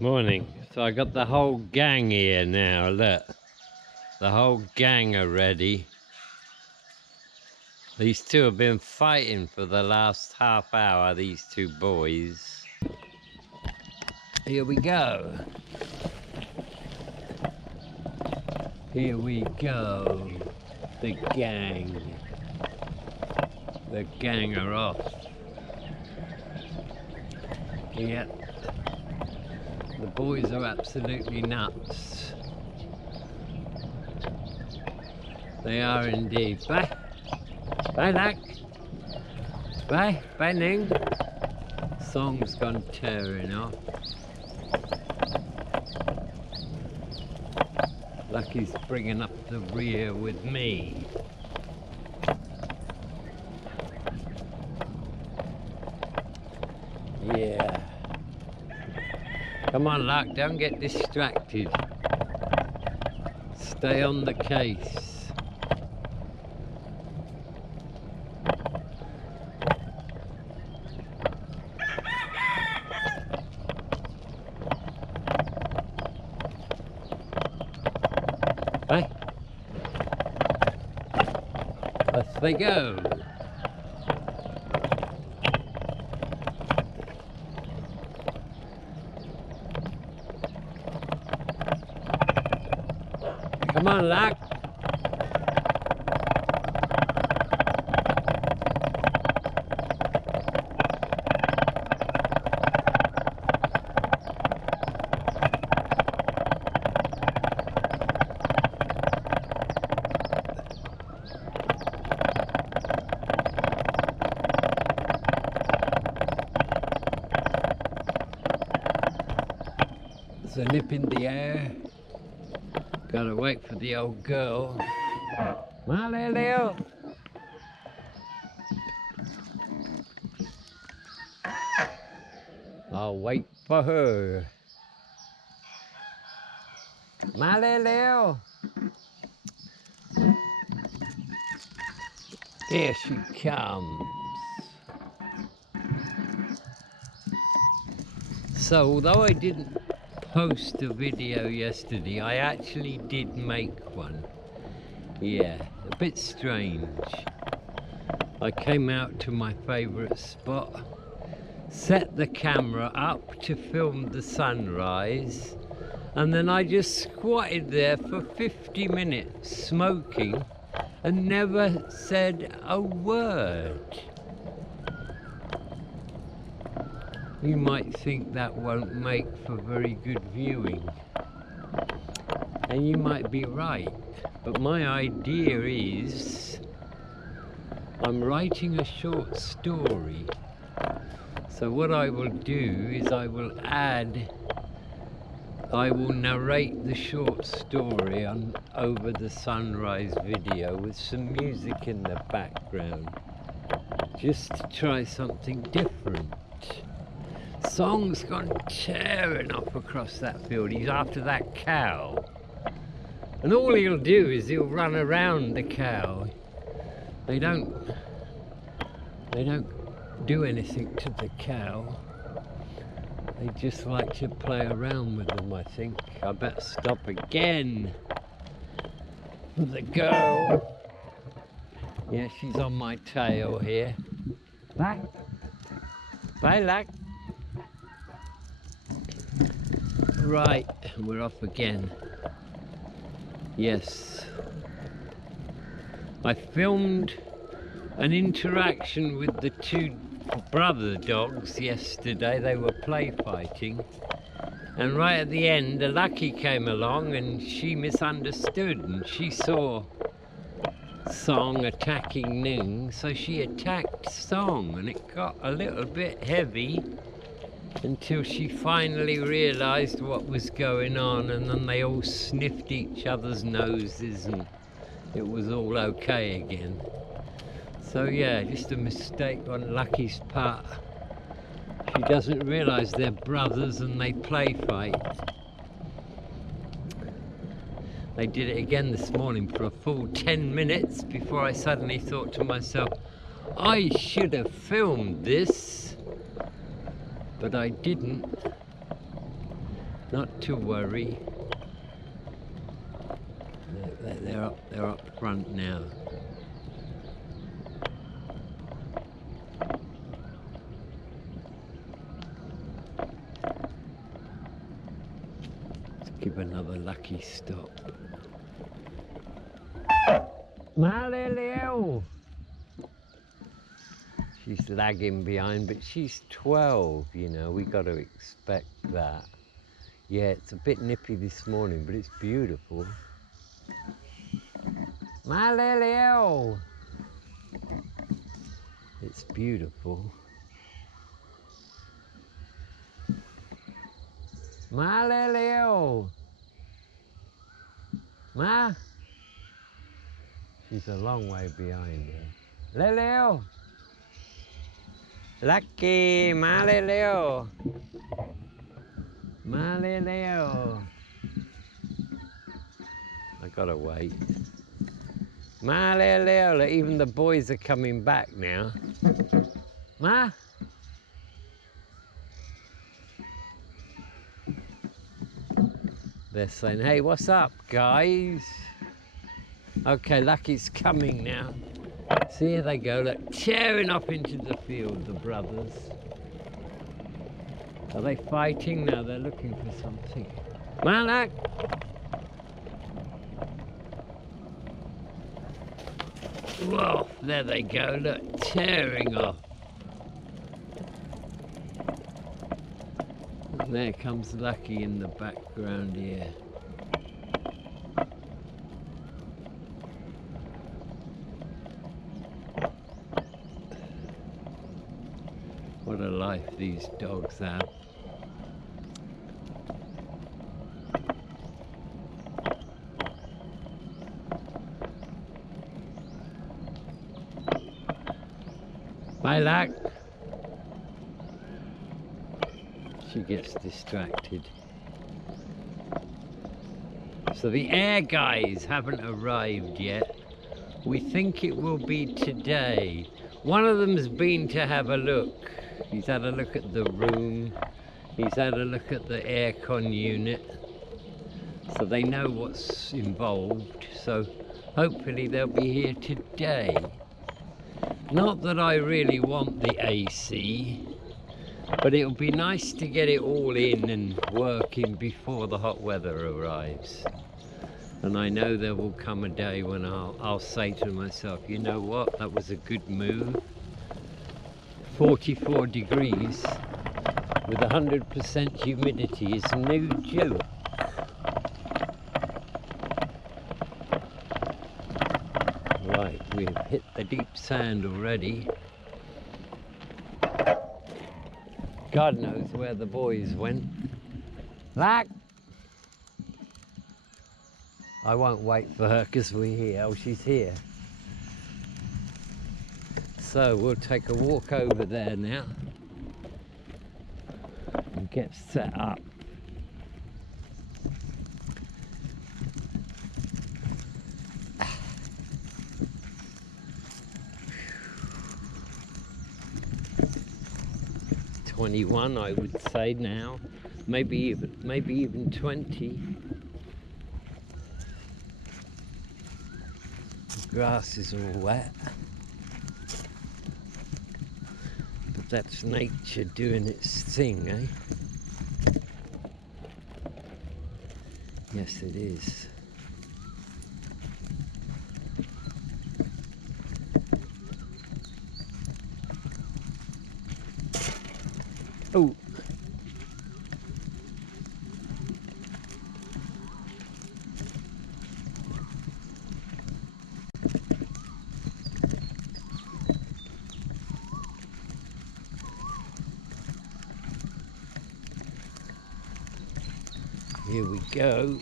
Morning. So I got the whole gang here now, look. The whole gang are ready. These two have been fighting for the last half hour, these two boys. Here we go. Here we go. The gang. The gang are off. Yep. The boys are absolutely nuts. They are indeed. Bye. Bye, Luck. Bye. Bye, Ning. Song's gone tearing off. Lucky's bringing up the rear with me. Yeah. Come on, Luck, don't get distracted. Stay on the case. Hey. Off they go. Come on, Luck. There's a nip in the air. Gotta wait for the old girl. Leo. I'll wait for her. Leo. Here she comes. So although I didn't post a video yesterday, I actually did make one. Yeah, a bit strange. I came out to my favourite spot, set the camera up to film the sunrise, and then I just squatted there for 50 minutes smoking and never said a word. You might think that won't make for very good viewing, and you might be right, but my idea is I'm writing a short story. So what I will do is I will narrate the short story over the sunrise video with some music in the background, just to try something different. Song's gone tearing off across that field. He's after that cow. And all he'll do is he'll run around the cow. They don't do anything to the cow. They just like to play around with them, I think. I better stop again. The girl. Yeah, she's on my tail here. Bye. Bye, Luck. Right, we're off again. Yes. I filmed an interaction with the two brother dogs yesterday. They were play fighting. And right at the end, the Lucky came along and she misunderstood and she saw Song attacking Ning, so she attacked Song, and it got a little bit heavy until she finally realized what was going on, and then they all sniffed each other's noses and it was all okay again. So yeah, just a mistake on Lucky's part. She doesn't realize they're brothers and they play fight. They did it again this morning for a full 10 minutes before I suddenly thought to myself, I should have filmed this, but I didn't. Not to worry. They're up front now. Let's give another lucky stop. Maleleo! She's lagging behind, but she's 12, you know, we got to expect that. Yeah, it's a bit nippy this morning, but it's beautiful. Maleleo! It's beautiful. Maleleo! Ma? She's a long way behind her. Leleo! Lucky! Maleleo! Maleleo! I gotta wait. Maleleo! Even the boys are coming back now. Ma? They're saying, hey, what's up, guys? Okay, Lucky's coming now. So here they go, look, tearing off into the field, the brothers. Are they fighting? No, they're looking for something. Malak! Whoa, there they go, look, tearing off. And there comes Lucky in the background here. What a life these dogs have. Bye, Luck. She gets distracted. So the air guys haven't arrived yet. We think it will be today. One of them's been to have a look. He's had a look at the room. He's had a look at the aircon unit. So they know what's involved. So hopefully they'll be here today. Not that I really want the AC, but it'll be nice to get it all in and working before the hot weather arrives. And I know there will come a day when I'll say to myself, you know what, that was a good move. 44 degrees with 100% humidity is no joke. Right, we've hit the deep sand already. God knows where the boys went. Lack! I won't wait for her because we're here. Oh, she's here. So we'll take a walk over there now and get set up. "21, I would say now, maybe even 20. The grass is all wet. That's nature doing its thing, eh? Yes, it is. Oh. Here we go.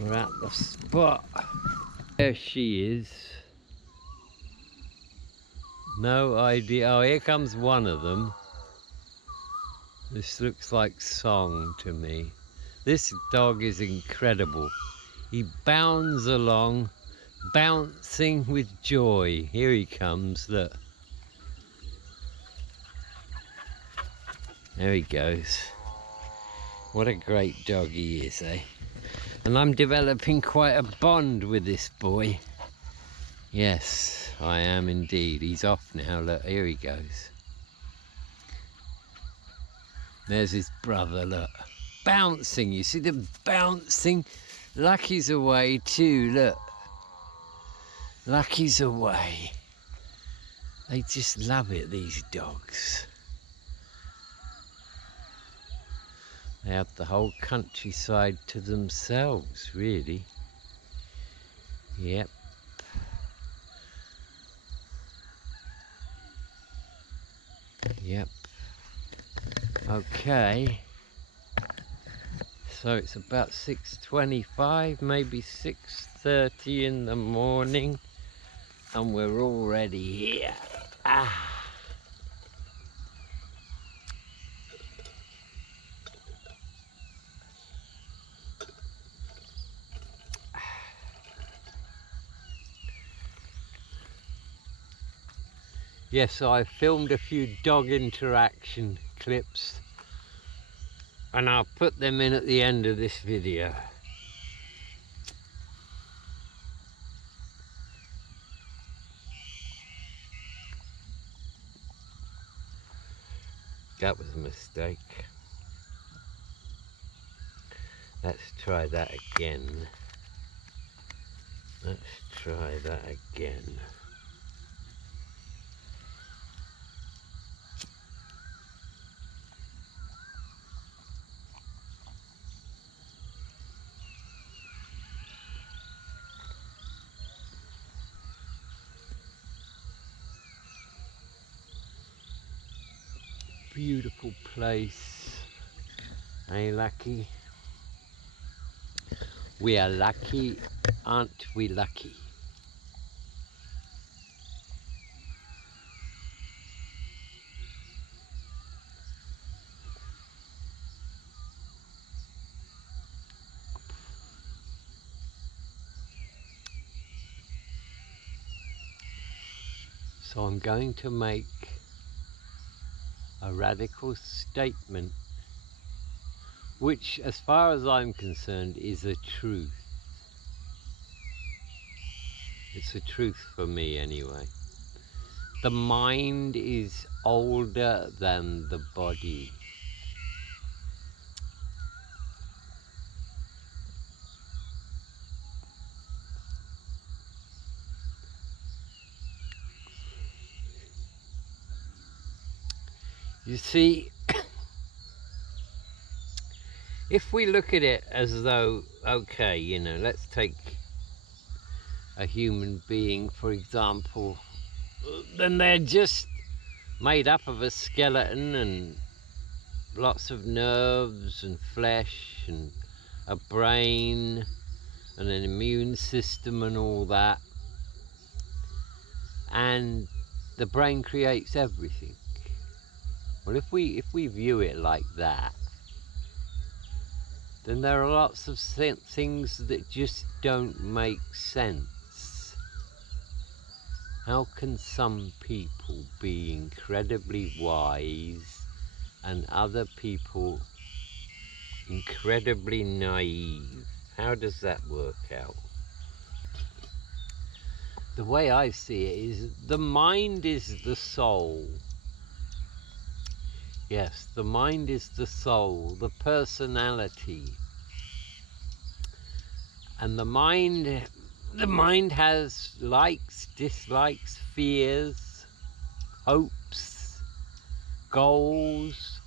We're at the spot. There she is. No idea. Oh, here comes one of them. This looks like song to me. This dog is incredible. He bounds along, bouncing with joy. Here he comes, look. There he goes. What a great dog he is, eh? And I'm developing quite a bond with this boy. Yes, I am indeed. He's off now. Look, here he goes. There's his brother, look. Bouncing, you see the bouncing? Lucky's away too, look. Lucky's away. They just love it, these dogs. They have the whole countryside to themselves, really. Yep. Yep. Okay. So it's about 6:25, maybe 6:30 in the morning, and we're already here. Ah. Yes, so I filmed a few dog interaction clips, and I'll put them in at the end of this video. That was a mistake. Let's try that again. Let's try that again. Beautiful place. Hey, Lucky? We are lucky, aren't we lucky? So I'm going to make a radical statement, which, as far as I'm concerned, is a truth. It's a truth for me anyway. The mind is older than the body. You see, if we look at it as though, okay, you know, let's take a human being, for example, then they're just made up of a skeleton and lots of nerves and flesh and a brain and an immune system and all that. And the brain creates everything. Well, if we view it like that, then there are lots of things that just don't make sense. How can some people be incredibly wise and other people incredibly naive? How does that work out? The way I see it is the mind is the soul. Yes, the mind is the soul, the personality. And the mind has likes, dislikes, fears, hopes, goals.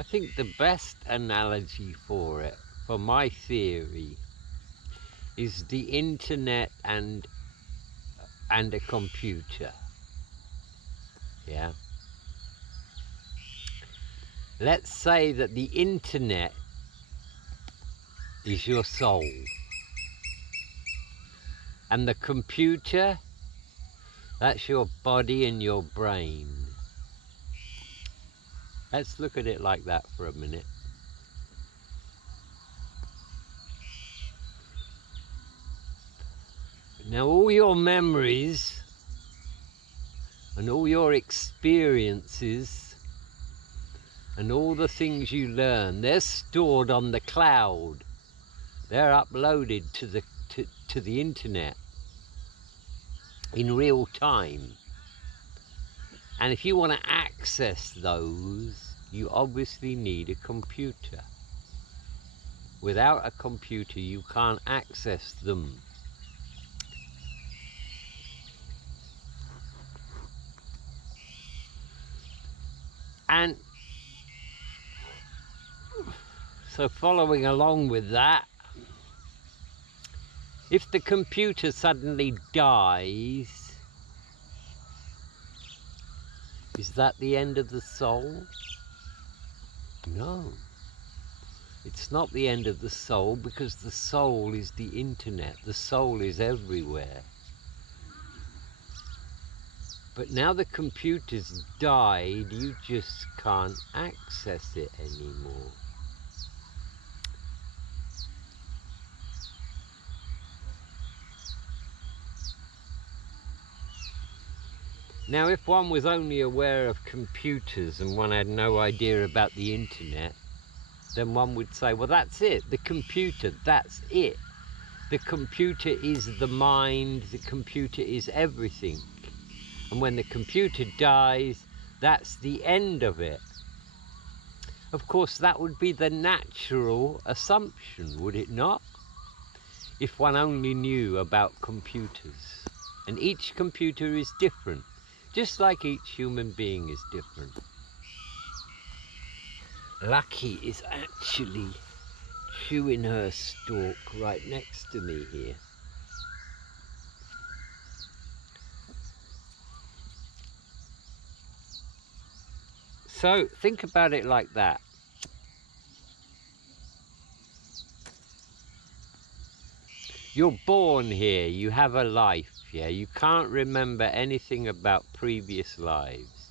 I think the best analogy for it, for my theory, is the internet and a computer. Yeah. Let's say that the internet is your soul, and the computer, that's your body and your brain. Let's look at it like that for a minute. Now all your memories and all your experiences and all the things you learn, they're stored on the cloud. They're uploaded to the internet in real time. And if you want to access those, you obviously need a computer. Without a computer, you can't access them. And so following along with that, if the computer suddenly dies, is that the end of the soul? No. It's not the end of the soul, because the soul is the internet. The soul is everywhere. But now the computer's died, you just can't access it anymore. Now, if one was only aware of computers and one had no idea about the internet, then one would say, well, that's it. The computer, that's it. The computer is the mind. The computer is everything. And when the computer dies, that's the end of it. Of course, that would be the natural assumption, would it not? If one only knew about computers. And each computer is different. Just like each human being is different. Lucky is actually chewing her stalk right next to me here. So think about it like that. You're born here, you have a life. Yeah, you can't remember anything about previous lives.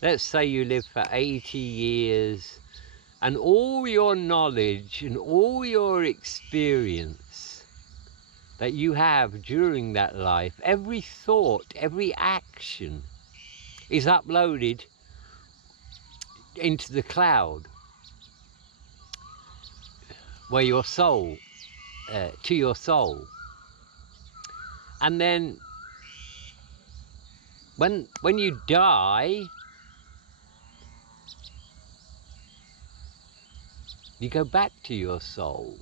Let's say you live for 80 years and all your knowledge and all your experience that you have during that life, every thought, every action is uploaded into the cloud where your soul, to your soul. And then when you die, you go back to your soul,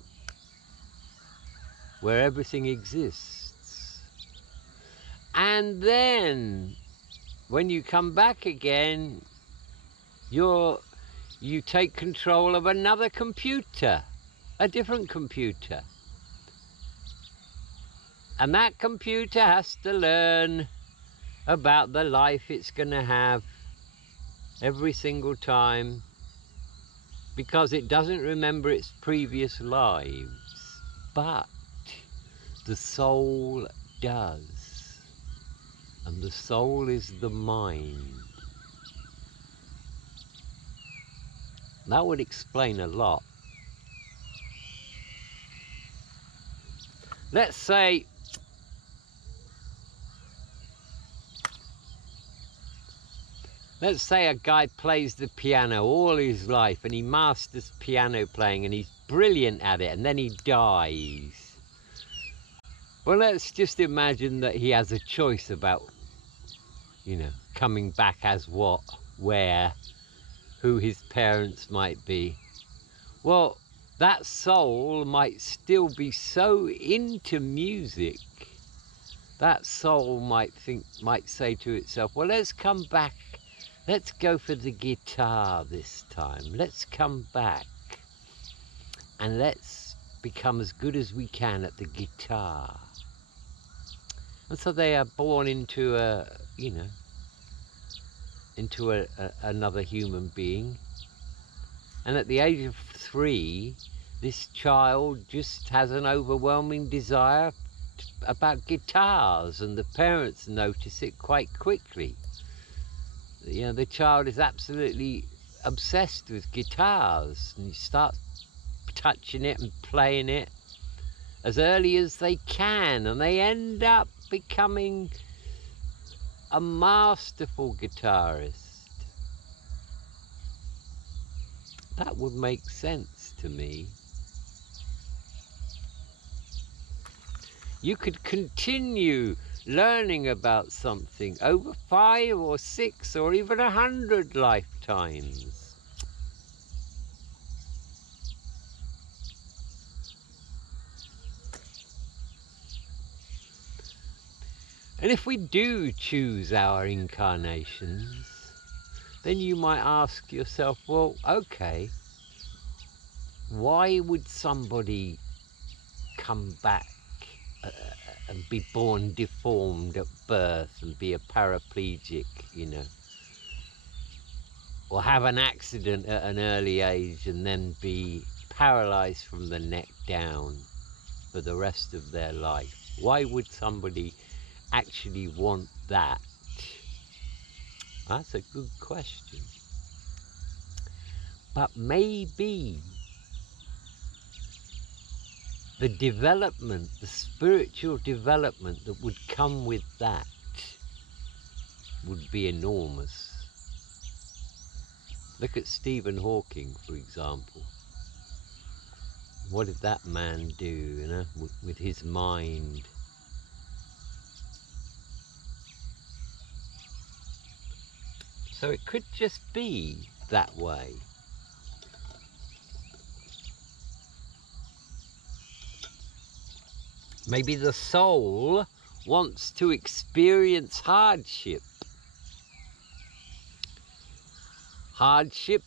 where everything exists. And then when you come back again, you take control of another computer, a different computer. And that computer has to learn about the life it's going to have every single time, because it doesn't remember its previous lives. But the soul does. And the soul is the mind. That would explain a lot. Let's say a guy plays the piano all his life and he masters piano playing and he's brilliant at it, and then he dies. Well, let's just imagine that he has a choice about, coming back as what, where, who his parents might be. Well, that soul might still be so into music. That soul might say to itself, well, let's come back. Let's go for the guitar this time. Let's come back and let's become as good as we can at the guitar. And so they are born into another human being. And at the age of 3, this child just has an overwhelming desire about guitars, and the parents notice it quite quickly. The child is absolutely obsessed with guitars, and you start touching it and playing it, as early as they can, and they end up becoming a masterful guitarist. That would make sense to me. You could continue learning about something over 5 or 6 or even 100 lifetimes. And if we do choose our incarnations, then you might ask yourself, well, okay, why would somebody come back and be born deformed at birth and be a paraplegic, you know, or have an accident at an early age and then be paralyzed from the neck down for the rest of their life? Why would somebody actually want that? That's a good question. But maybe the development, the spiritual development that would come with that would be enormous. Look at Stephen Hawking, for example. What did that man do, you know, with his mind? So it could just be that way. Maybe the soul wants to experience hardship. Hardship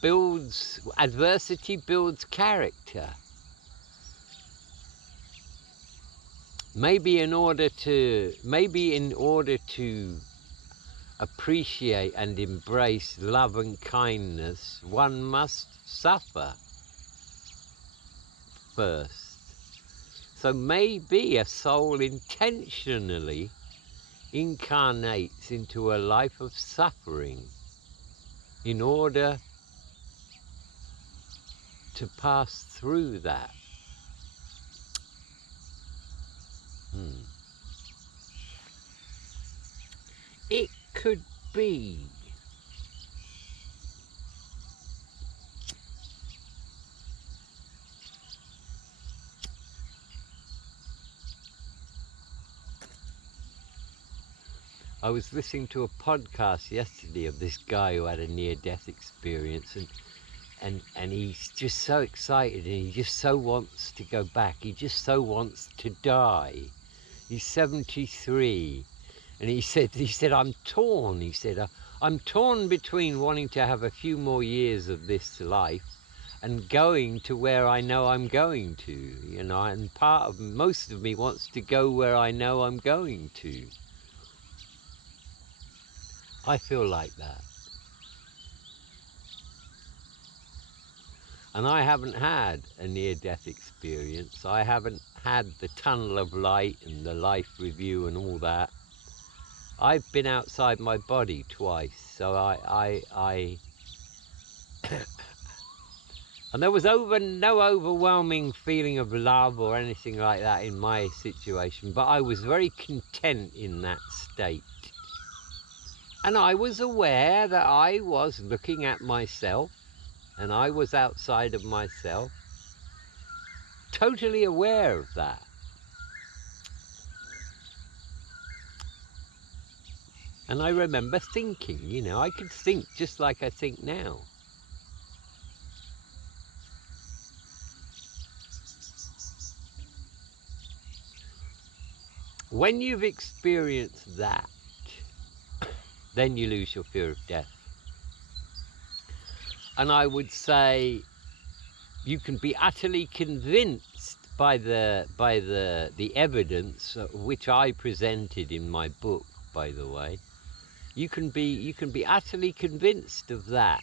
builds, adversity builds character. Maybe in order to appreciate and embrace love and kindness, one must suffer first. So maybe a soul intentionally incarnates into a life of suffering in order to pass through that. It could be. I was listening to a podcast yesterday of this guy who had a near-death experience, and he's just so excited, and he just so wants to go back. He just so wants to die. He's 73, and he said, I'm torn. He said, I'm torn between wanting to have a few more years of this life and going to where I know I'm going to, you know, and most of me wants to go where I know I'm going to. I feel like that. And I haven't had a near-death experience. I haven't had the tunnel of light and the life review and all that. I've been outside my body twice, so and there was no overwhelming feeling of love or anything like that in my situation, but I was very content in that state. And I was aware that I was looking at myself, and I was outside of myself, totally aware of that. And I remember thinking, you know, I could think just like I think now. When you've experienced that, then you lose your fear of death. And I would say you can be utterly convinced by the evidence which I presented in my book, by the way. You can be utterly convinced of that,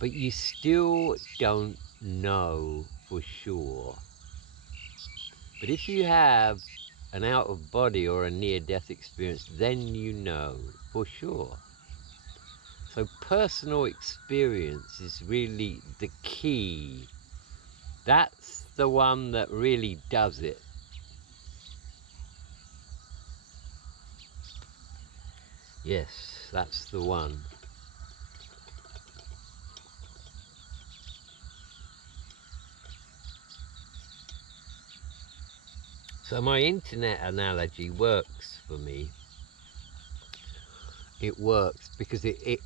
but you still don't know for sure. But if you have an out-of-body or a near-death experience, then you know for sure. So personal experience is really the key. That's the one that really does it. Yes, that's the one. So my internet analogy works for me. It works because it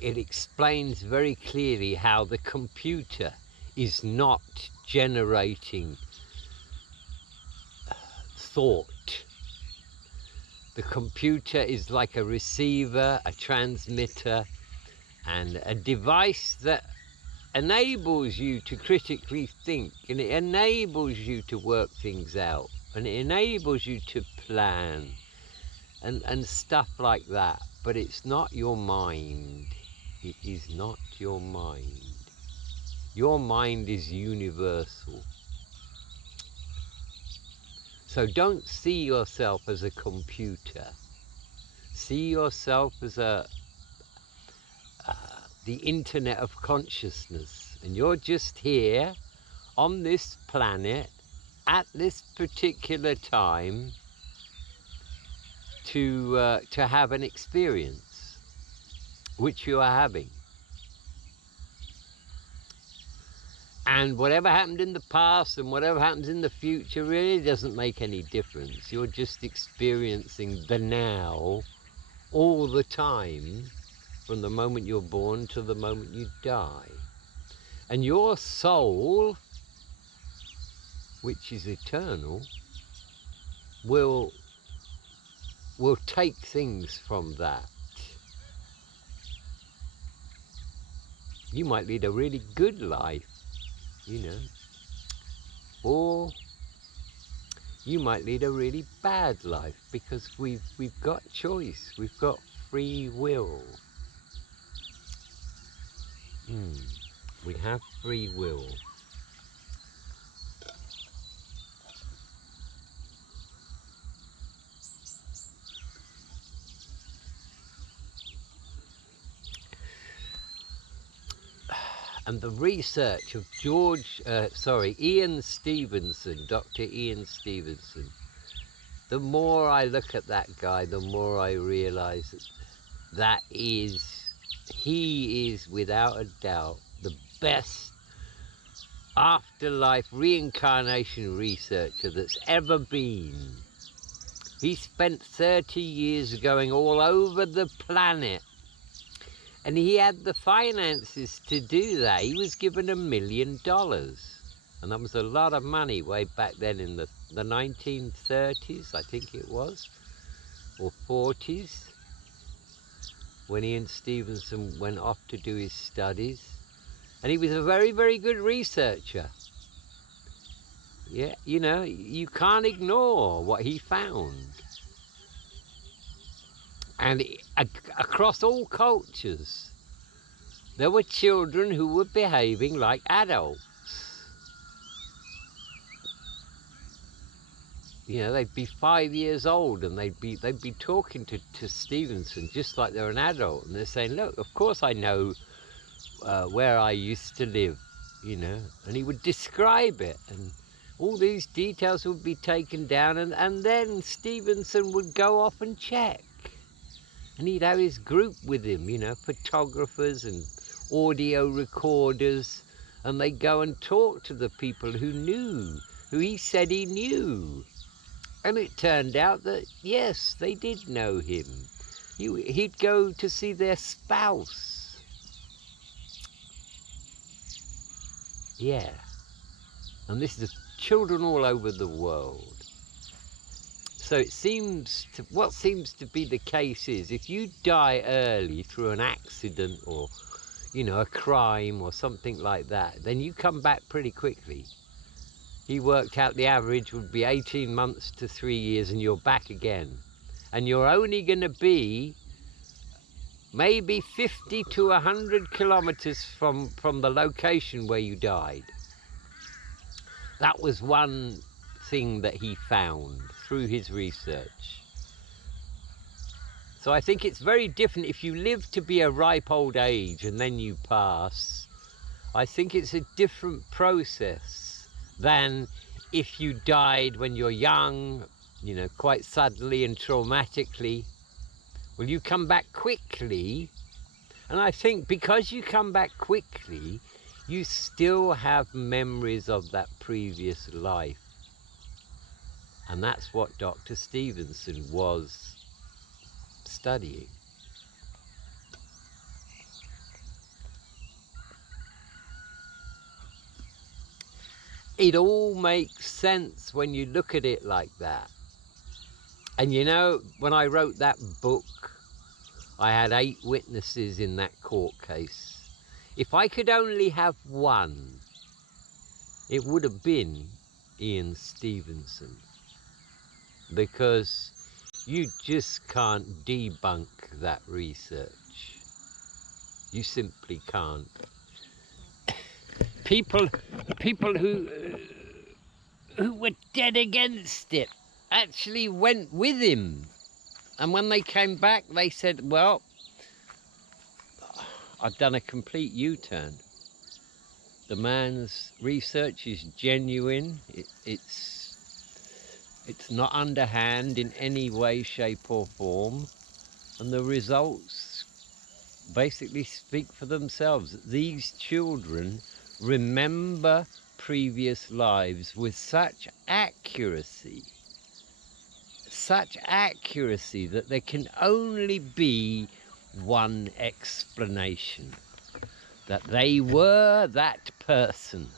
explains very clearly how the computer is not generating thought. The computer is like a receiver, a transmitter, and a device that enables you to critically think, and it enables you to work things out, and it enables you to plan and stuff like that. But it's not your mind. It is not your mind. Your mind is universal. So don't see yourself as a computer. See yourself as the internet of consciousness, and you're just here on this planet at this particular time to have an experience, which you are having. And whatever happened in the past and whatever happens in the future really doesn't make any difference. You're just experiencing the now all the time, from the moment you're born to the moment you die. And your soul, which is eternal, will take things from that. You might lead a really good life, you know, or you might lead a really bad life, because we've got choice, we've got free will. We have free will. And the research of Ian Stevenson, Dr. Ian Stevenson, the more I look at that guy, the more I realize that he is without a doubt the best afterlife reincarnation researcher that's ever been. He spent 30 years going all over the planet, and he had the finances to do that. He was given $1 million, and that was a lot of money way back then in the 1930s, I think it was, or 40s, when Ian Stevenson went off to do his studies. And he was a very, very good researcher. Yeah, you know, you can't ignore what he found. And across all cultures, there were children who were behaving like adults. You know, they'd be 5 years old and they'd be talking to Stevenson just like they're an adult, and they're saying, look, of course I know where I used to live, you know, and he would describe it, and all these details would be taken down, and then Stevenson would go off and check, and he'd have his group with him, you know, photographers and audio recorders, and they'd go and talk to the people who he said he knew. And it turned out that, yes, they did know him. He'd go to see their spouse. Yeah. And this is children all over the world. So what seems to be the case is, if you die early through an accident or, you know, a crime or something like that, then you come back pretty quickly. He worked out the average would be 18 months to 3 years, and you're back again. And you're only going to be maybe 50 to 100 kilometers from the location where you died. That was one thing that he found through his research. So I think it's very different if you live to be a ripe old age and then you pass. I think it's a different process than if you died when you're young, you know, quite suddenly and traumatically. Well, you come back quickly, and I think because you come back quickly, you still have memories of that previous life. And that's what Dr. Stevenson was studying. It all makes sense when you look at it like that. And you know, when I wrote that book, I had 8 witnesses in that court case. If I could only have one, it would have been Ian Stevenson. Because you just can't debunk that research. You simply can't. People who were dead against it actually went with him. And when they came back, they said, well, I've done a complete U-turn. The man's research is genuine. It's not underhand in any way, shape or form. And the results basically speak for themselves. These children remember previous lives with such accuracy that there can only be one explanation, that they were that person.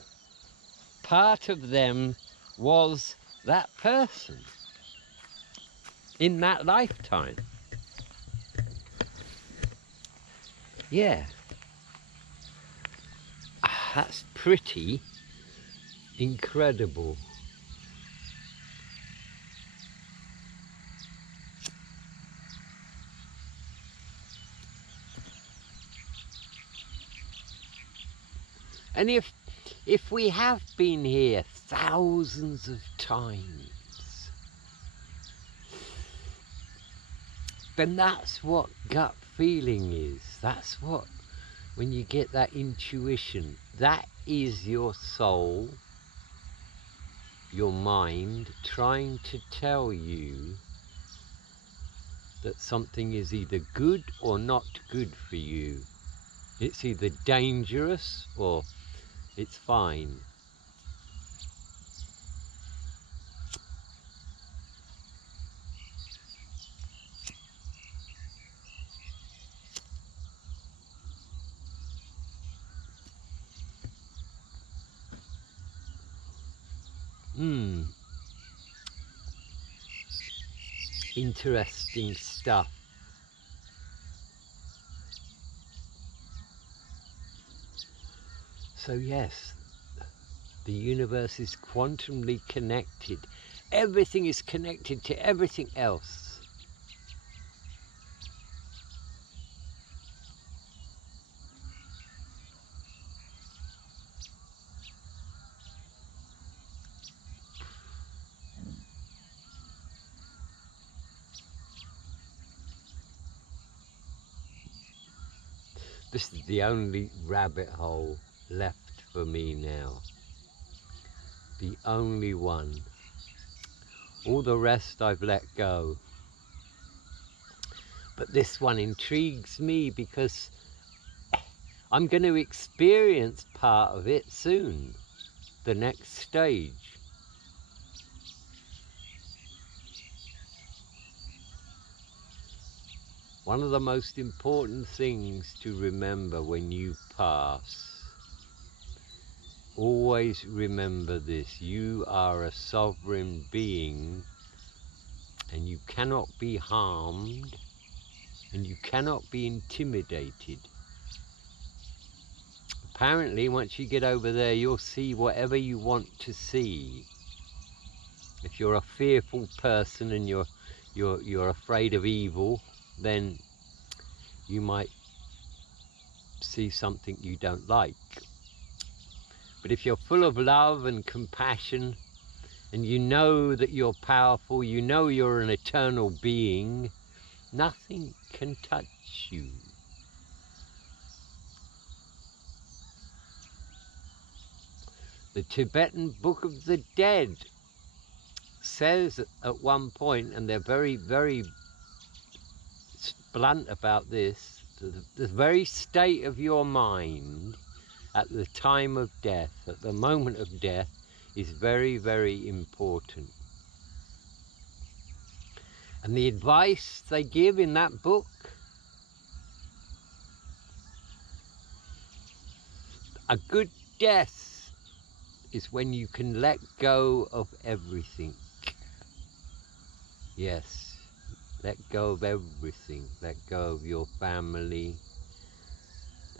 Part of them was that person in that lifetime. Yeah, that's pretty incredible. And if we have been here thousands of times, then that's what gut feeling is. That's what, when you get that intuition, that is your soul, your mind, trying to tell you that something is either good or not good for you. It's either dangerous or it's fine. Interesting stuff. So yes, the universe is quantumly connected. Everything is connected to everything else. This is the only rabbit hole left for me now. The only one. All the rest I've let go. But this one intrigues me because I'm going to experience part of it soon. The next stage. One of the most important things to remember when you pass, always remember this: you are a sovereign being and you cannot be harmed and you cannot be intimidated. Apparently, once you get over there, you'll see whatever you want to see. If you're a fearful person and you're afraid of evil, then you might see something you don't like. But if you're full of love and compassion, and you know that you're powerful, you know you're an eternal being, nothing can touch you. The Tibetan Book of the Dead says at one point, and they're very, very blunt about this, the very state of your mind at the time of death, at the moment of death, is very, very important. And the advice they give in that book, a good death is when you can let go of everything. Yes, let go of everything. Let go of your family,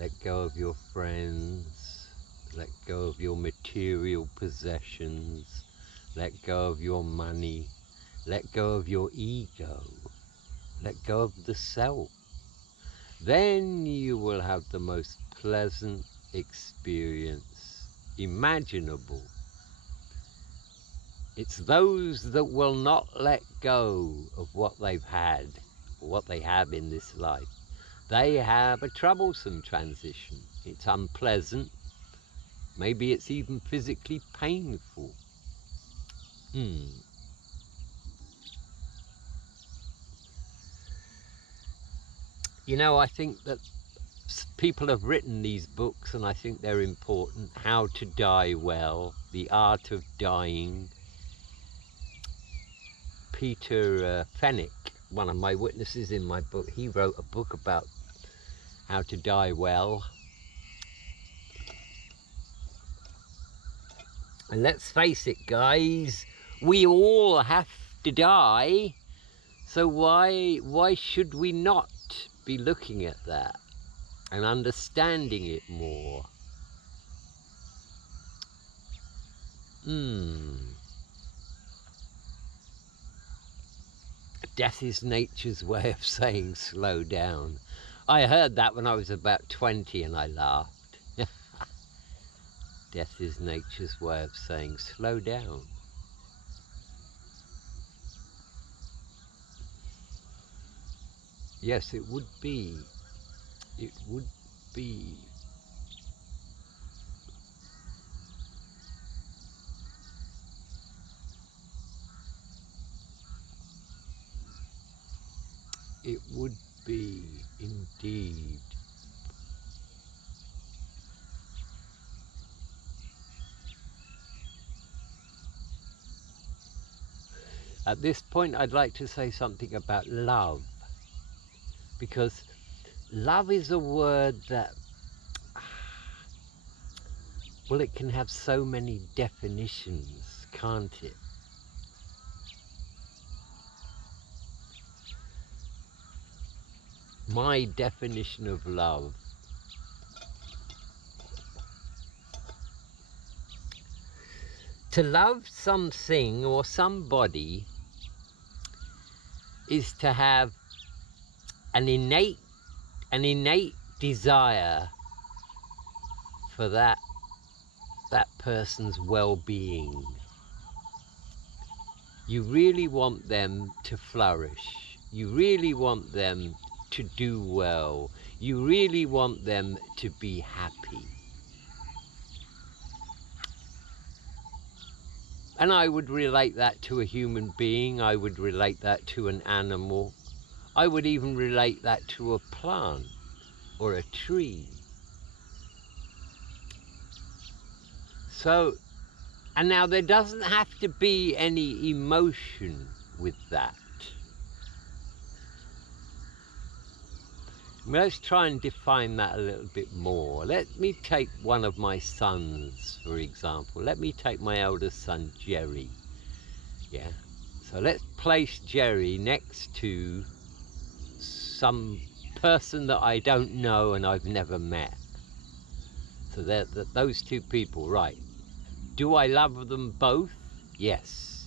let go of your friends, let go of your material possessions, let go of your money, let go of your ego, let go of the self. Then you will have the most pleasant experience imaginable. It's those that will not let go of what they've had, or what they have in this life. They have a troublesome transition. It's unpleasant. Maybe it's even physically painful. You know, I think that people have written these books, and I think they're important. How to Die Well, The Art of Dying. Peter Fenwick, one of my witnesses in my book, he wrote a book about how to die well. And let's face it, guys, we all have to die. So why should we not be looking at that and understanding it more? Death is nature's way of saying slow down. I heard that when I was about 20 and I laughed. Death is nature's way of saying slow down. Yes, it would be. It would be. It would be, indeed. At this point, I'd like to say something about love, because love is a word that, well, it can have so many definitions, can't it? My definition of love: to love something or somebody is to have an innate desire for that person's well-being. You really want them to flourish. You really want them to do well. You really want them to be happy. And I would relate that to a human being. I would relate that to an animal. I would even relate that to a plant or a tree. So, and now there doesn't have to be any emotion with that. Let's try and define that a little bit more. Let me take one of my sons, for example. Let me take my eldest son, Jerry. Yeah. So let's place Jerry next to some person that I don't know and I've never met. So those two people, right? Do I love them both? Yes.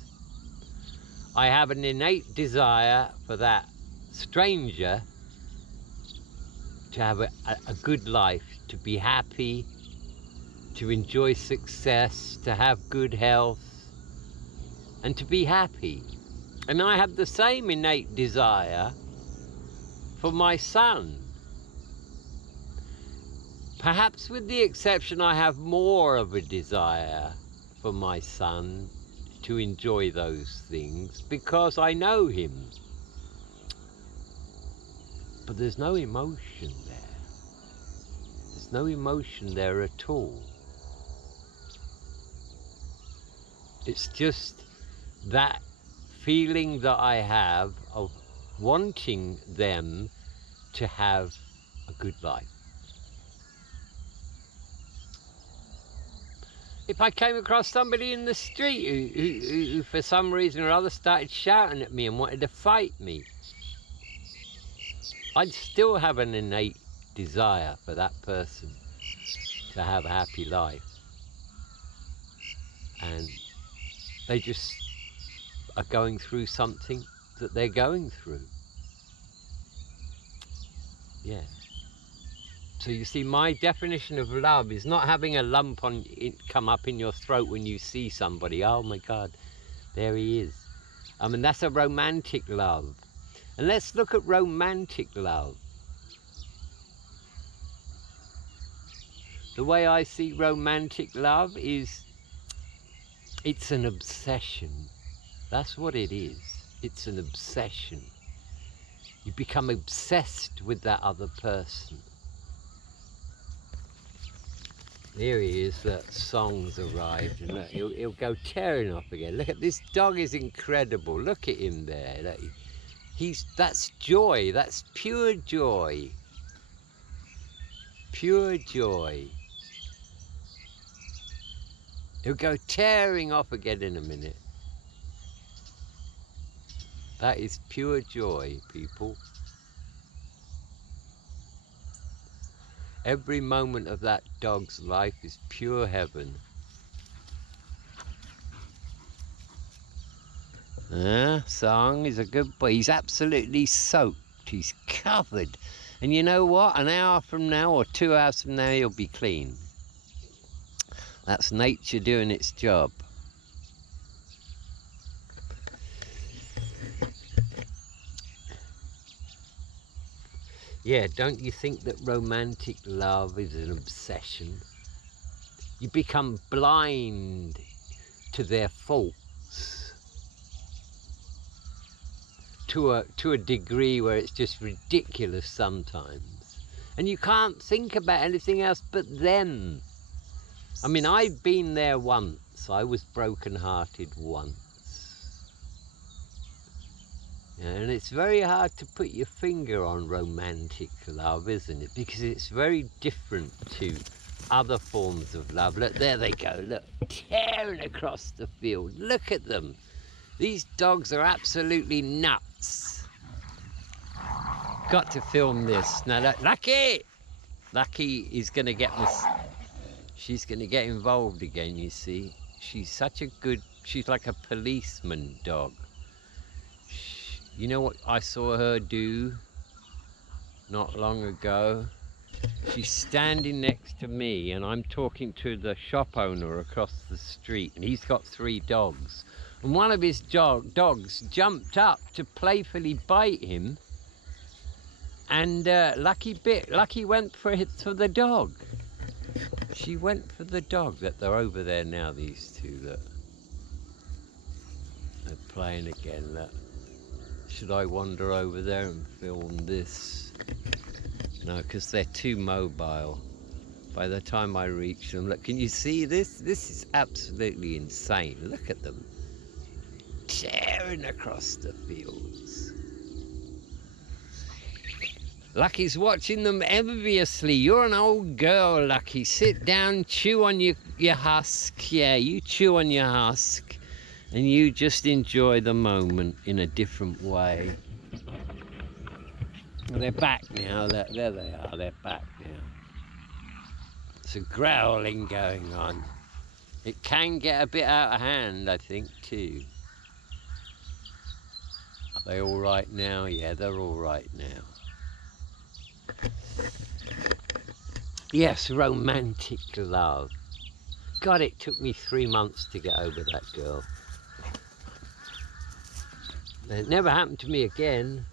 I have an innate desire for that stranger to have a good life, to be happy, to enjoy success, to have good health, and to be happy. And I have the same innate desire for my son. Perhaps with the exception I have more of a desire for my son to enjoy those things because I know him. But there's no emotion there. There's no emotion there at all. It's just that feeling that I have of wanting them to have a good life. If I came across somebody in the street who for some reason or other started shouting at me and wanted to fight me, I'd still have an innate desire for that person to have a happy life. And they just are going through something that they're going through. Yeah. So you see, my definition of love is not having a lump on it come up in your throat when you see somebody. Oh my God, there he is. I mean, that's a romantic love. And let's look at romantic love. The way I see romantic love is, it's an obsession. That's what it is. It's an obsession. You become obsessed with that other person. There he is, that song's arrived, and look, he'll go tearing off again. Look at this dog, is incredible. Look at him there. Look, that's joy, that's pure joy. Pure joy. He'll go tearing off again in a minute. That is pure joy, people. Every moment of that dog's life is pure heaven. Song is a good boy. He's absolutely soaked. He's covered. And you know what? An hour from now or 2 hours from now, he'll be clean. That's nature doing its job. Yeah, don't you think that romantic love is an obsession? You become blind to their faults to a degree where it's just ridiculous sometimes. And you can't think about anything else but them. I mean, I've been there once. I was broken-hearted once. And it's very hard to put your finger on romantic love, isn't it? Because it's very different to other forms of love. Look, there they go, look, tearing across the field. Look at them. These dogs are absolutely nuts. Got to film this. Now, look, Lucky! Lucky is going to get this. She's going to get involved again, you see. She's such a good, she's like a policeman dog. You know what I saw her do not long ago? She's standing next to me and I'm talking to the shop owner across the street, and he's got 3 dogs. And one of his dogs jumped up to playfully bite him, and Lucky went for the dog. She went for the dog. That they're over there now, these two. Look. They're playing again. Look. Should I wander over there and film this? No, because they're too mobile. By the time I reach them, look, can you see this? This is absolutely insane. Look at them. Tearing across the fields. Lucky's watching them enviously. You're an old girl, Lucky. Sit down, chew on your husk. Yeah, you chew on your husk. And you just enjoy the moment in a different way. They're back now. There they are. They're back now. There's a growling going on. It can get a bit out of hand, I think, too. Are they all right now? Yeah, they're all right now. Yes, romantic love. God, it took me 3 months to get over that girl. It never happened to me again,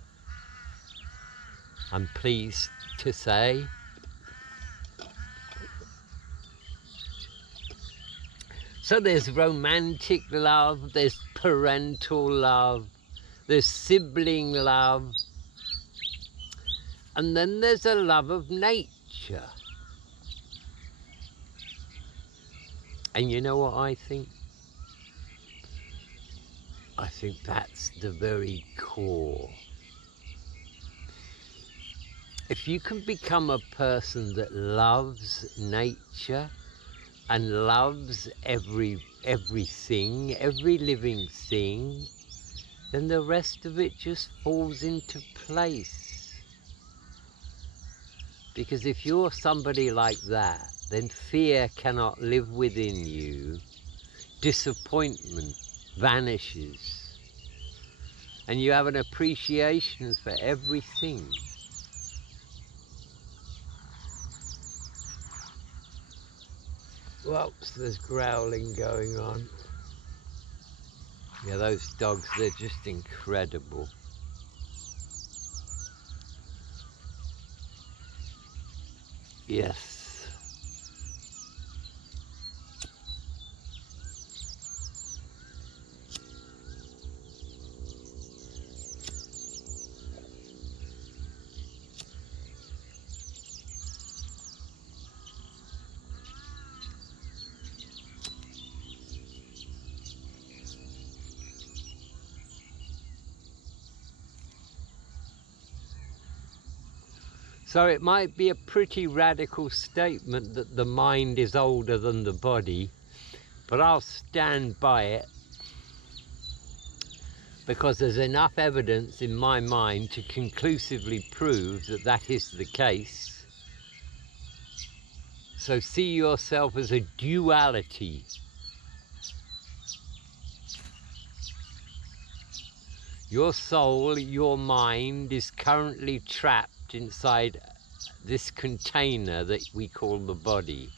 I'm pleased to say. So there's romantic love, there's parental love, there's sibling love, and then there's a love of nature. And you know what I think? I think that's the very core. If you can become a person that loves nature and loves everything, every living thing, then the rest of it just falls into place. Because if you're somebody like that, then fear cannot live within you, disappointment vanishes, and you have an appreciation for everything. Whoops, there's growling going on. Yeah, those dogs, they're just incredible. Yes. So it might be a pretty radical statement that the mind is older than the body, but I'll stand by it because there's enough evidence in my mind to conclusively prove that that is the case. So see yourself as a duality. Your soul, your mind is currently trapped inside this container that we call the body.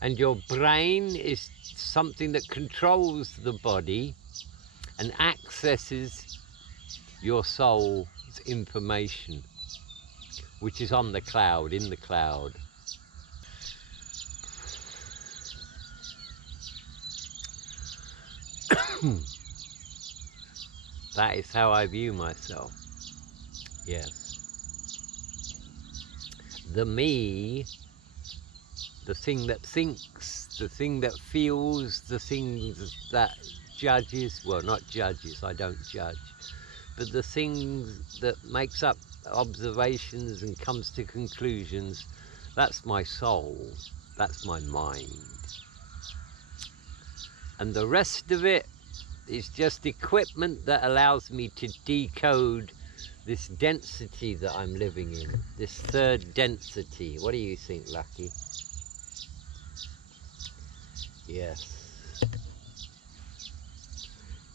And your brain is something that controls the body and accesses your soul's information, which is on the cloud, in the cloud. That is how I view myself. Yes. The me, the thing that thinks, the thing that feels, the thing that judges, well, not judges, I don't judge, but the things that makes up observations and comes to conclusions, that's my soul, that's my mind. And the rest of it is just equipment that allows me to decode this density that I'm living in, this third density. What do you think, Lucky? Yes.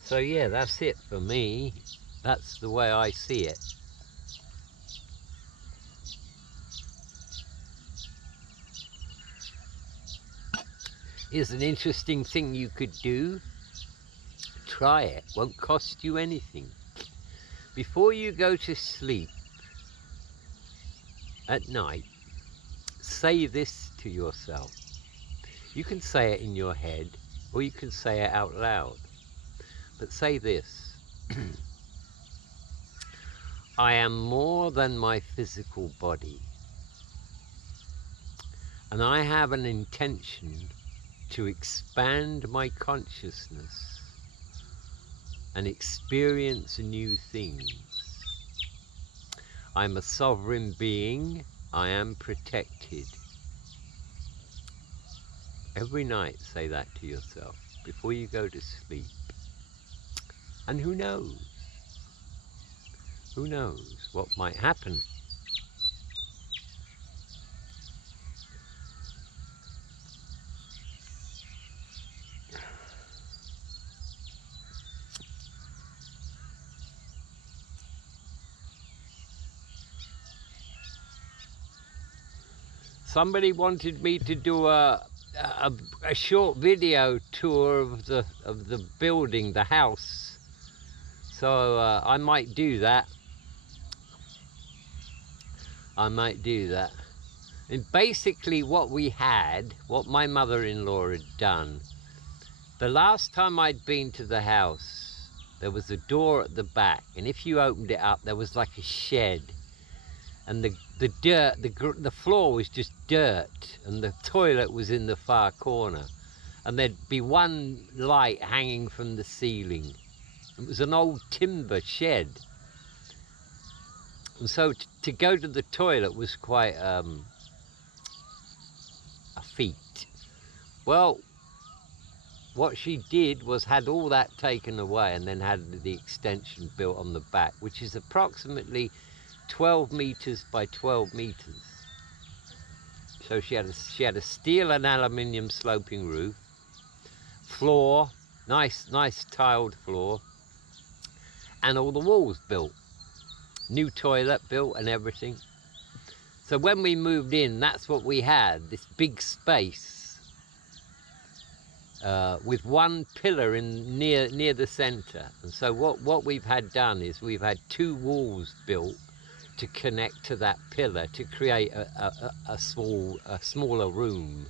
So yeah, that's it for me. That's the way I see it. Here's an interesting thing you could do. Try it, won't cost you anything. Before you go to sleep at night, say this to yourself. You can say it in your head, or you can say it out loud. But say this. I am more than my physical body. And I have an intention to expand my consciousness and experience new things. I'm a sovereign being. I am protected. Every night say that to yourself before you go to sleep. And who knows? Who knows what might happen? Somebody wanted me to do a short video tour of the building, the house. So I might do that. I might do that. And basically what we had, what my mother-in-law had done, The last time I'd been to the house, there was a door at the back, and if you opened it up, there was like a shed, and the floor was just dirt, and the toilet was in the far corner, and there'd be one light hanging from the ceiling. It was an old timber shed, and so to go to the toilet was quite a feat. Well, what she did was had all that taken away and then had the extension built on the back, which is approximately 12 meters by 12 meters. So she had a steel and aluminium sloping roof, floor, nice tiled floor, and all the walls built. New toilet built and everything. So when we moved in, that's what we had, this big space. With one pillar near the centre, and so what we've had done is we've had two walls built to connect to that pillar to create a smaller room,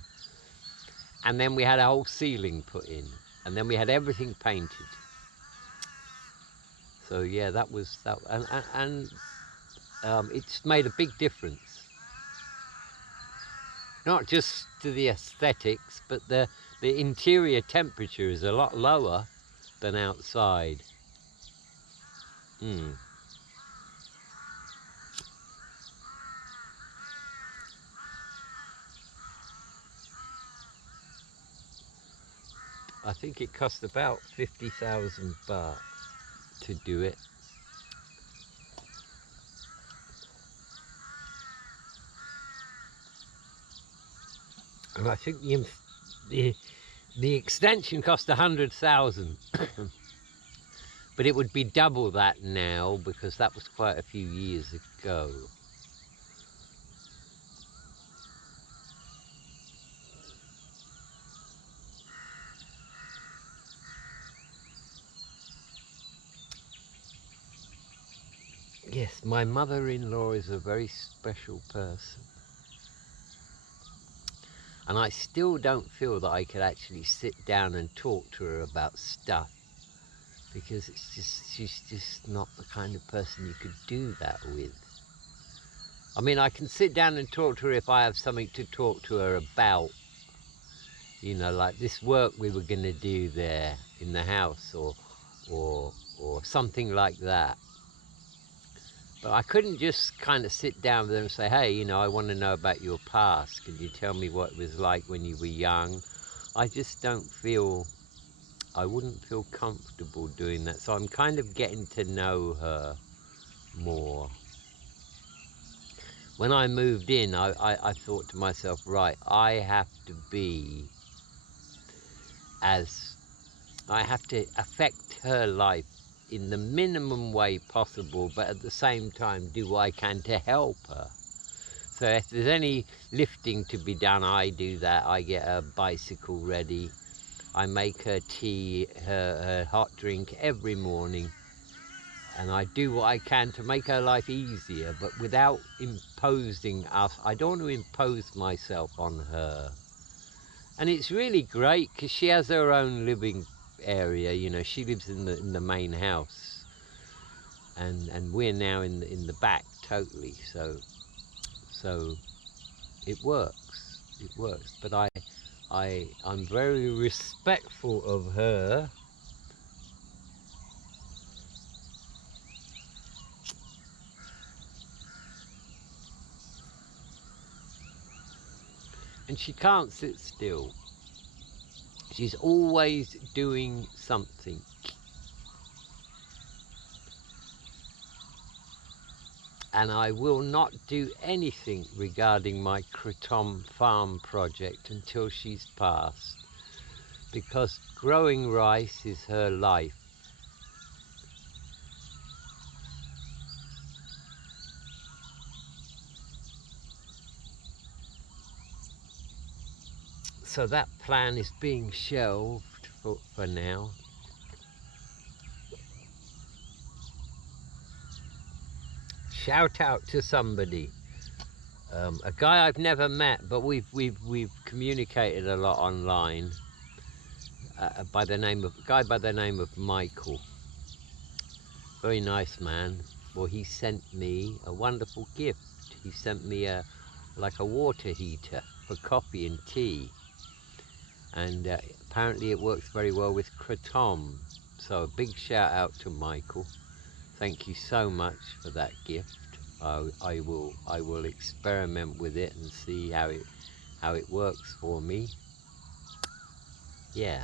and then we had a whole ceiling put in, and then we had everything painted. So yeah, that was that, and it's made a big difference, not just to the aesthetics, but the interior temperature is a lot lower than outside. I think it cost about 50,000 baht to do it. And I think the extension cost 100,000, but it would be double that now because that was quite a few years ago. Yes, my mother-in-law is a very special person. And I still don't feel that I could actually sit down and talk to her about stuff, because she's just not the kind of person you could do that with. I mean, I can sit down and talk to her if I have something to talk to her about, you know, like this work we were going to do there in the house, or something like that. But I couldn't just kind of sit down with her and say, hey, you know, I want to know about your past. Could you tell me what it was like when you were young? I just don't feel, I wouldn't feel comfortable doing that. So I'm kind of getting to know her more. When I moved in, I thought to myself, right, I have to affect her life in the minimum way possible, but at the same time do what I can to help her. So if there's any lifting to be done, I do that. I get her bicycle ready. I make her tea, her hot drink every morning. And I do what I can to make her life easier, but without imposing us. I don't want to impose myself on her. And it's really great because she has her own living area. You know, she lives in the main house, and we're now in the back totally. So it works. It works. But I'm very respectful of her. And she can't sit still. She's always doing something. And I will not do anything regarding my Kratom farm project until she's passed, because growing rice is her life. So that plan is being shelved for now. Shout out to somebody, a guy I've never met, but we've communicated a lot online. by the name of Michael. Very nice man. Well, he sent me a wonderful gift. He sent me like a water heater for coffee and tea, and apparently it works very well with kratom. So a big shout out to Michael. Thank you so much for that gift. I will experiment with it and see how it works for me. Yeah.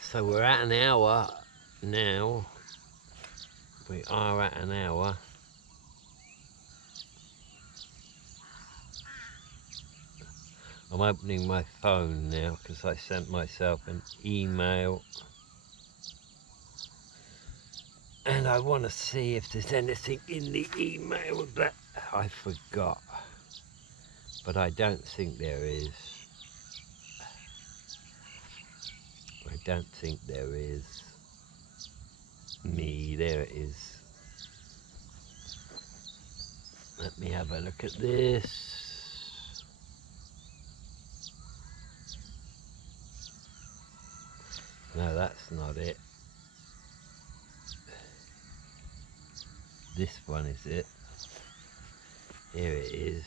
So we're at an hour now. We are at an hour. I'm opening my phone now because I sent myself an email. And I want to see if there's anything in the email that I forgot. But I don't think there is. I don't think there is. There it is. Let me have a look at this. No, that's not it. This one is it. Here it is.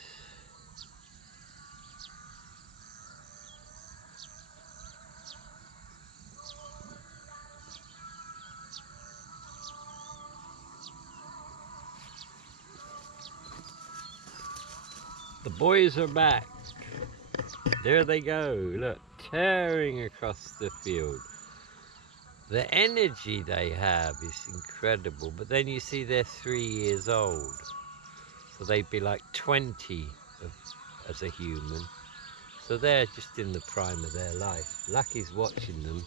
The boys are back. There they go. Look, tearing across the field. The energy they have is incredible. But then you see they're 3 years old. So they'd be like 20 as a human. So they're just in the prime of their life. Lucky's watching them.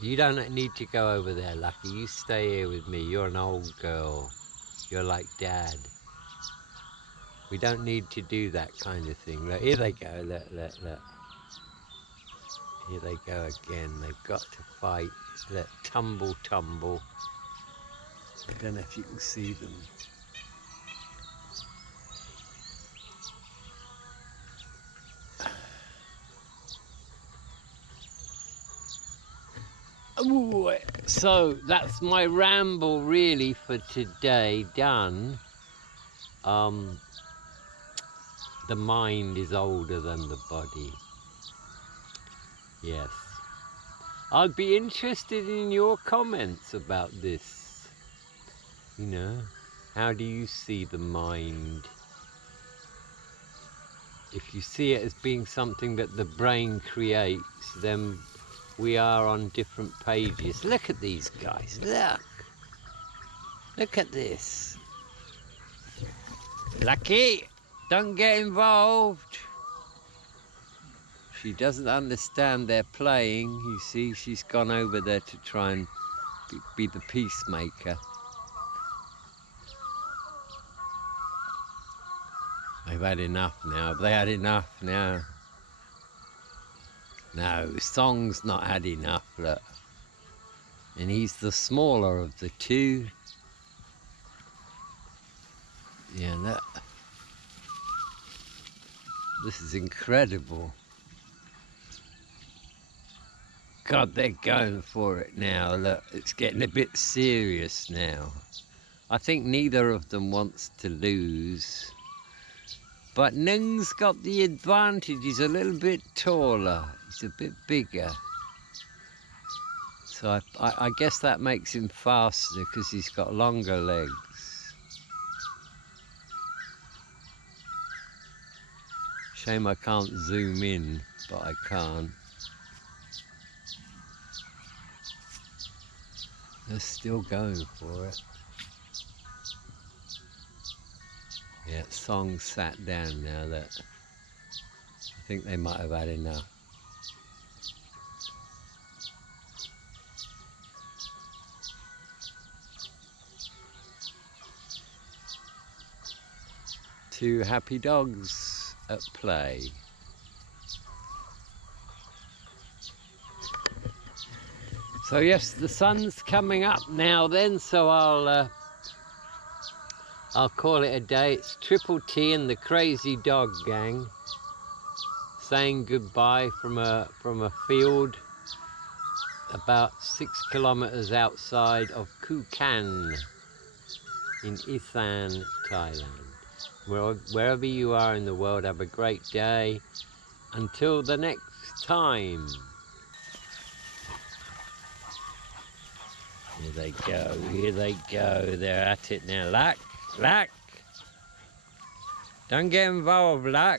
You don't need to go over there, Lucky. You stay here with me. You're an old girl. You're like Dad. We don't need to do that kind of thing. Look, here they go. Look. Here they go again. They've got to fight. Look, tumble. I don't know if you can see them. Ooh, so that's my ramble really for today done. The mind is older than the body. Yes. I'd be interested in your comments about this. You know, how do you see the mind? If you see it as being something that the brain creates, then we are on different pages. Look at these guys, look at this. Lucky, don't get involved. She doesn't understand they're playing. You see, she's gone over there to try and be the peacemaker. They've had enough now. Have they had enough now? No, Song's not had enough, look. And he's the smaller of the two. Yeah, look. This is incredible. God, they're going for it now. Look, it's getting a bit serious now. I think neither of them wants to lose. But Nung's got the advantage. He's a little bit taller. He's a bit bigger. So I guess that makes him faster because he's got longer legs. Shame I can't zoom in, but I can't. They're still going for it. Yeah, Song sat down now. That I think they might have had enough. Two happy dogs at play. So yes, the sun's coming up now then, so I'll call it a day. It's Triple T and the Crazy Dog Gang saying goodbye from a field about 6 kilometers outside of Kukan in Isan, Thailand. Wherever you are in the world, have a great day. Until the next time. Here they go, here they go. They're at it now. Luck, Luck. Don't get involved, Luck.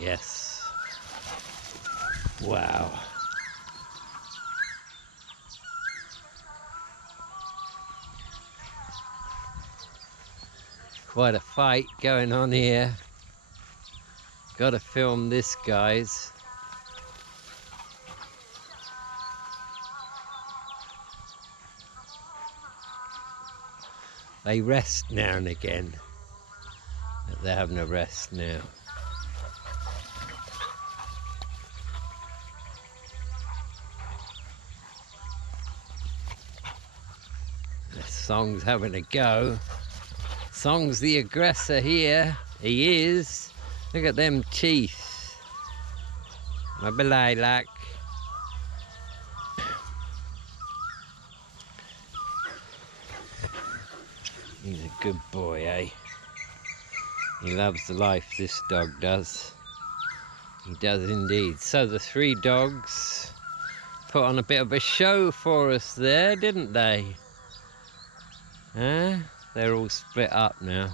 Yes. Wow. Quite a fight going on here. Gotta film this, guys. They rest now and again. But they're having a rest now. Song's having a go. Song's the aggressor here. He is. Look at them teeth. My belay, Luck. He's a good boy, eh? He loves the life, this dog does. He does indeed. So the three dogs put on a bit of a show for us there, didn't they? Huh? They're all split up now.